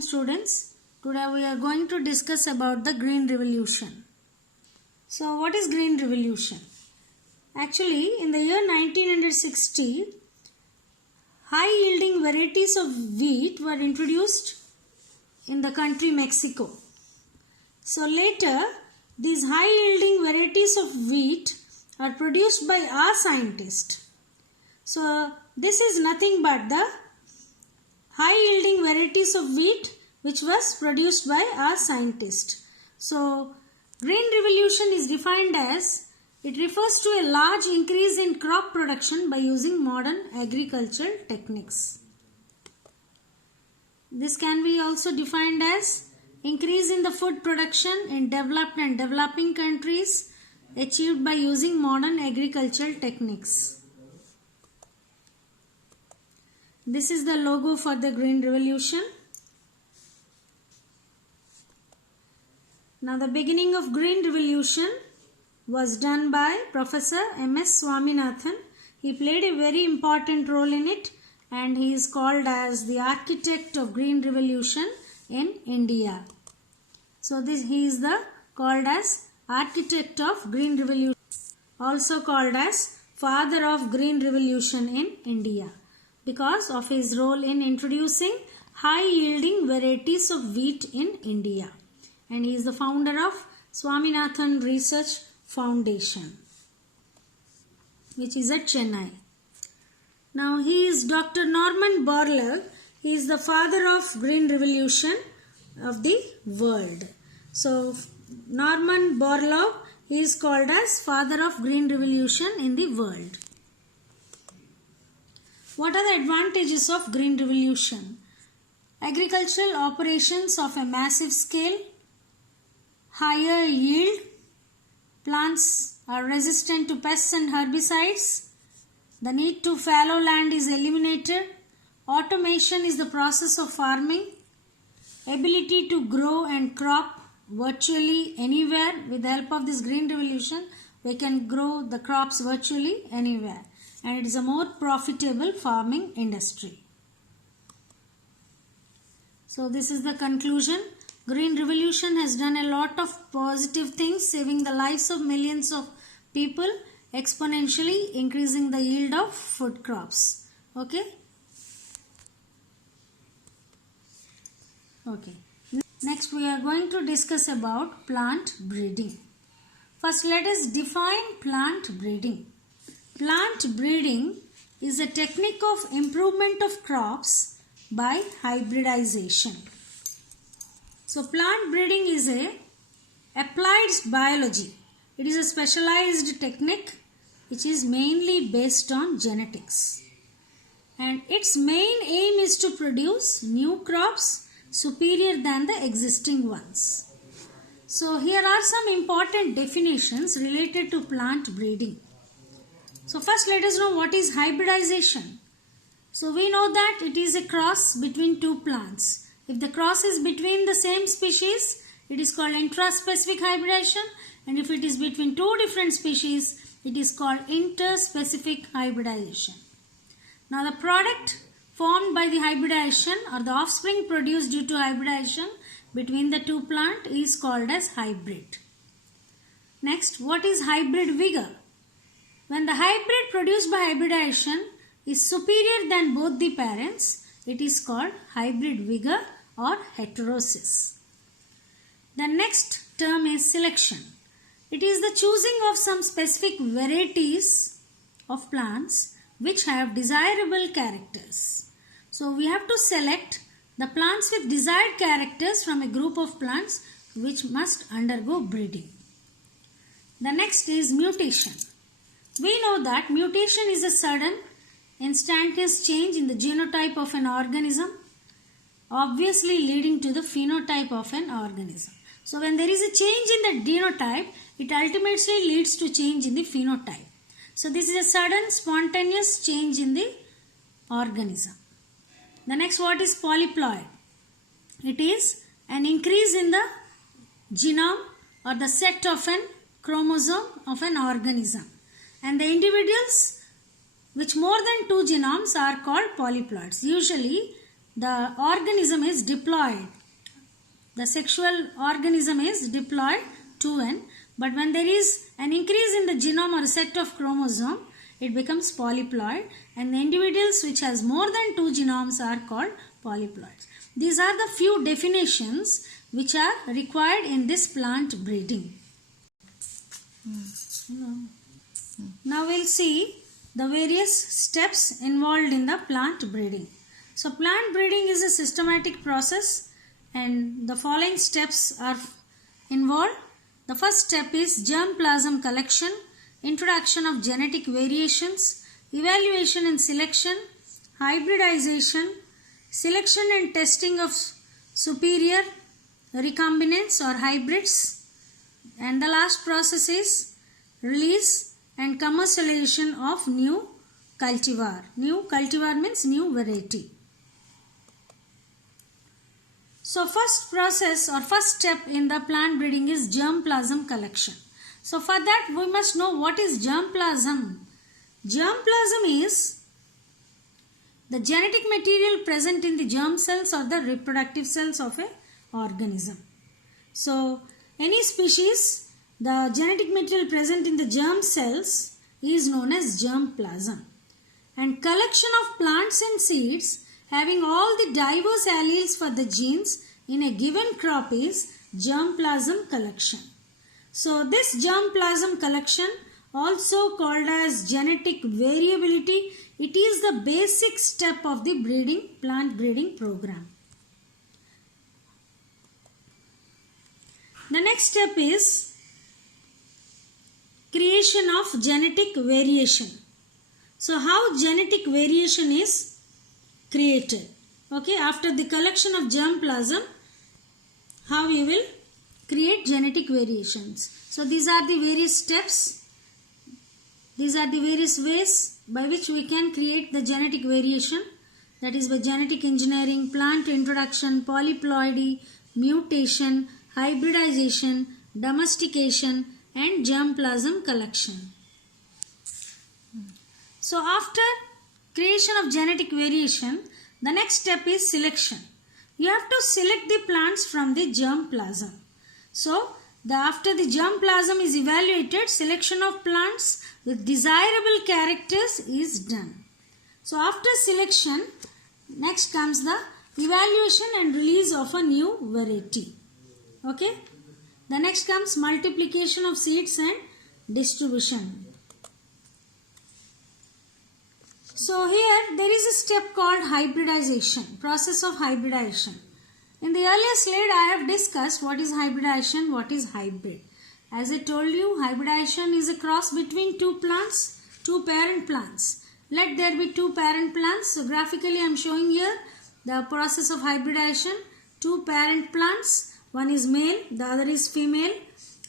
Welcome students. Today we are going to discuss about the Green Revolution. So what is Green Revolution? Actually in the year 1960, high yielding varieties of wheat were introduced in the country Mexico. So later these high yielding varieties of wheat are produced by our scientists. So this is nothing but the high yielding varieties of wheat which was produced by our scientists. So Green Revolution is defined as it refers to a large increase in crop production by using modern agricultural techniques. This can be also defined as increase in the food production in developed and developing countries achieved by using modern agricultural techniques. This is the logo for the Green Revolution. Now the beginning of Green Revolution was done by Professor M.S. Swaminathan. He played a very important role in it and he is called as the architect of Green Revolution in India. So he is called as architect of Green Revolution, also called as father of Green Revolution in India, because of his role in introducing high yielding varieties of wheat in India. And he is the founder of Swaminathan Research Foundation, which is at Chennai. Now he is Dr. Norman Borlaug. He is the father of Green Revolution of the world. So Norman Borlaug, he is called as father of Green Revolution in the world. What are the advantages of Green Revolution? Agricultural operations of a massive scale, higher yield, plants are resistant to pests and herbicides, the need to fallow land is eliminated, automation is the process of farming, ability to grow and crop virtually anywhere. With the help of this Green Revolution, we can grow the crops virtually anywhere. And it is a more profitable farming industry. So this is the conclusion. Green Revolution has done a lot of positive things, saving the lives of millions of people, exponentially increasing the yield of food crops. Okay. Next we are going to discuss about plant breeding. First let us define plant breeding. Plant breeding is a technique of improvement of crops by hybridization. So plant breeding is a applied biology. It is a specialized technique which is mainly based on genetics. And its main aim is to produce new crops superior than the existing ones. So here are some important definitions related to plant breeding. So first let us know what is hybridization. So we know that it is a cross between two plants. If the cross is between the same species, it is called intraspecific hybridization, and if it is between two different species, it is called interspecific hybridization. Now the product formed by the hybridization or the offspring produced due to hybridization between the two plants is called as hybrid. Next, what is hybrid vigor? When the hybrid produced by hybridization is superior than both the parents, it is called hybrid vigor or heterosis. The next term is selection. It is the choosing of some specific varieties of plants which have desirable characters. So we have to select the plants with desired characters from a group of plants which must undergo breeding. The next is mutation. We know that mutation is a sudden, instantaneous change in the genotype of an organism, obviously leading to the phenotype of an organism. So when there is a change in the genotype, it ultimately leads to change in the phenotype. So this is a sudden, spontaneous change in the organism. The next, what is polyploid? It is an increase in the genome or the set of an chromosome of an organism. And the individuals which more than two genomes are called polyploids. Usually the organism is diploid. The sexual organism is diploid 2n, but when there is an increase in the genome or set of chromosome, it becomes polyploid, and the individuals which has more than 2 genomes are called polyploids. These are the few definitions which are required in this plant breeding. Now we'll see the various steps involved in the plant breeding. So plant breeding is a systematic process, and the following steps are involved. The first step is germplasm collection, introduction of genetic variations, evaluation and selection, hybridization, selection and testing of superior recombinants or hybrids, and the last process is release and commercialization of new cultivar. New cultivar means new variety. So first process or first step in the plant breeding is germplasm collection. So for that we must know what is germplasm. Germplasm is the genetic material present in the germ cells or the reproductive cells of an organism. So any species, the genetic material present in the germ cells is known as germplasm. And collection of plants and seeds having all the diverse alleles for the genes in a given crop is germplasm collection. So this germplasm collection, also called as genetic variability, it is the basic step of the plant breeding program. The next step is creation of genetic variation. So how genetic variation is created? Okay, after the collection of germplasm, how we will create genetic variations. So these are the various steps. These are the various ways by which we can create the genetic variation. That is by genetic engineering, plant introduction, polyploidy, mutation, hybridization, domestication, and germplasm collection. So after creation of genetic variation, the next step is selection. You have to select the plants from the germplasm. So after the germplasm is evaluated, selection of plants with desirable characters is done. So after selection, next comes the evaluation and release of a new variety. Okay. The next comes multiplication of seeds and distribution. So here there is a step called hybridization, process of hybridization. In the earlier slide I have discussed what is hybridization, what is hybrid. As I told you, hybridization is a cross between two plants, two parent plants. Let there be two parent plants. So graphically I am showing here the process of hybridization. Two parent plants, one is male, the other is female,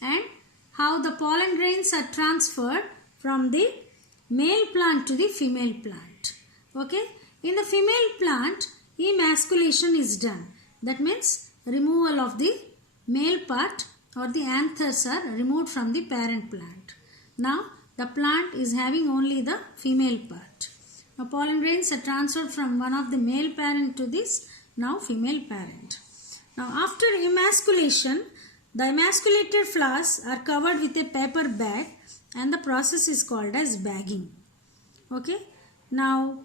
and how the pollen grains are transferred from the male plant to the female plant. Okay, in the female plant, emasculation is done. That means removal of the male part or the anthers are removed from the parent plant. Now the plant is having only the female part. Now pollen grains are transferred from one of the male parent to this now female parent. Now after emasculation, the emasculated flowers are covered with a paper bag and the process is called as bagging. Okay. Now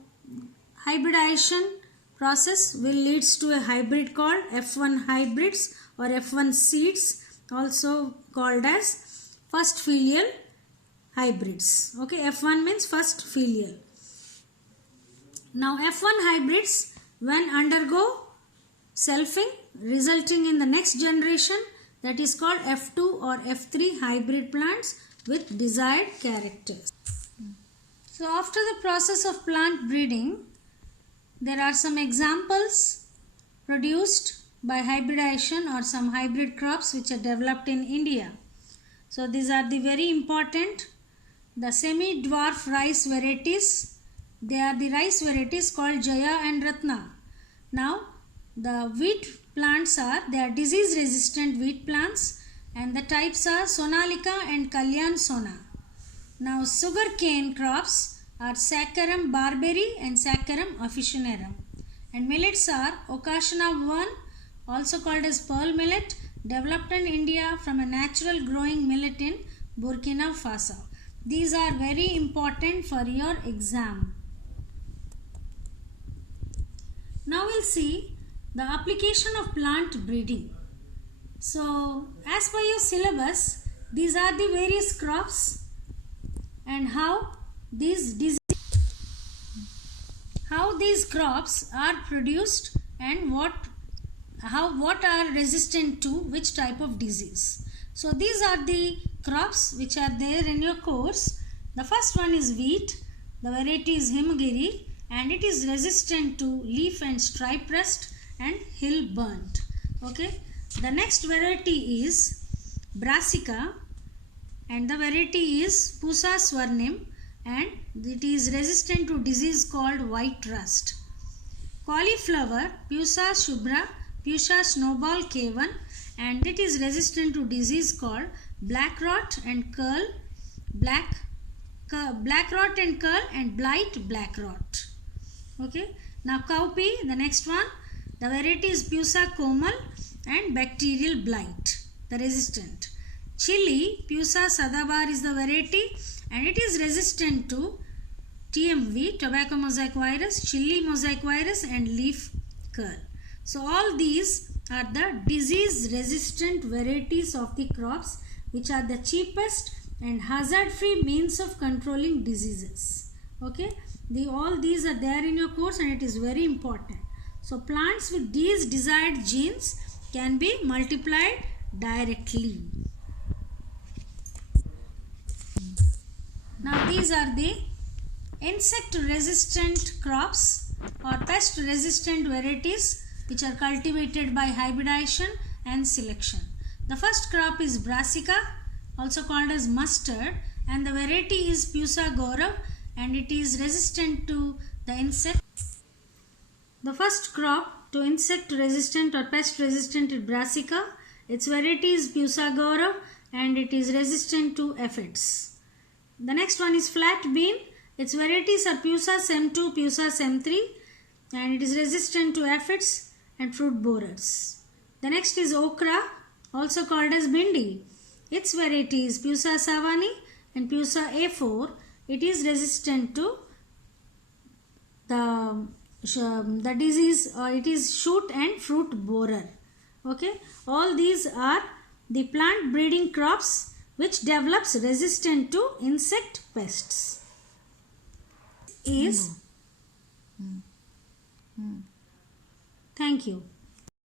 hybridization process will leads to a hybrid called F1 hybrids or F1 seeds, also called as first filial hybrids. Okay, F1 means first filial. Now F1 hybrids, when undergo selfing resulting in the next generation, that is called F2 or F3 hybrid plants with desired characters. So after the process of plant breeding, there are some examples produced by hybridization or some hybrid crops which are developed in India. So these are the very important, the semi-dwarf rice varieties. They are the rice varieties called Jaya and Ratna. Now the wheat plants they are disease resistant wheat plants, and the types are Sonalika and Kalyan Sona. Now sugar cane crops are Saccharum barberi and Saccharum officinarum, And millets are Okashana 1, also called as pearl millet, developed in India from a natural growing millet in Burkina Faso. These are very important for your exam. Now we'll see the application of plant breeding. So, as per your syllabus, these are the various crops and how these crops are produced and what are resistant to which type of disease. So these are the crops which are there in your course. The first one is wheat. The variety is Himgiri and it is resistant to leaf and stripe rust and hill burnt. Okay. The next variety is Brassica and the variety is Pusa Swarnim and it is resistant to disease called white rust. Cauliflower, Pusa Shubra, Pusa Snowball K1 and it is resistant to disease called black rot and curl, black rot and curl and blight black rot. Okay. Now cowpea, the next one, the variety is Pusa Komal and bacterial blight, the resistant. Chili, Pusa Sadabar is the variety and it is resistant to TMV, tobacco mosaic virus, chili mosaic virus and leaf curl. So all these are the disease resistant varieties of the crops which are the cheapest and hazard free means of controlling diseases. Okay, all these are there in your course and it is very important. So plants with these desired genes can be multiplied directly. Now these are the insect resistant crops or pest resistant varieties which are cultivated by hybridization and selection. The first crop is Brassica, also called as mustard, and the variety is Pusa Gaurav and it is resistant to the insect. The first crop to insect resistant or pest resistant is Brassica. Its variety is Pusa Gaurav and it is resistant to aphids. The next one is flat bean. Its varieties are Pusa Sem2, Pusa Sem3 and it is resistant to aphids and fruit borers. The next is okra, also called as bindi. Its variety is Pusa Savani and Pusa A4. It is resistant to the disease or it is shoot and fruit borer. Okay, all these are the plant breeding crops which develops resistant to insect pests. Thank you.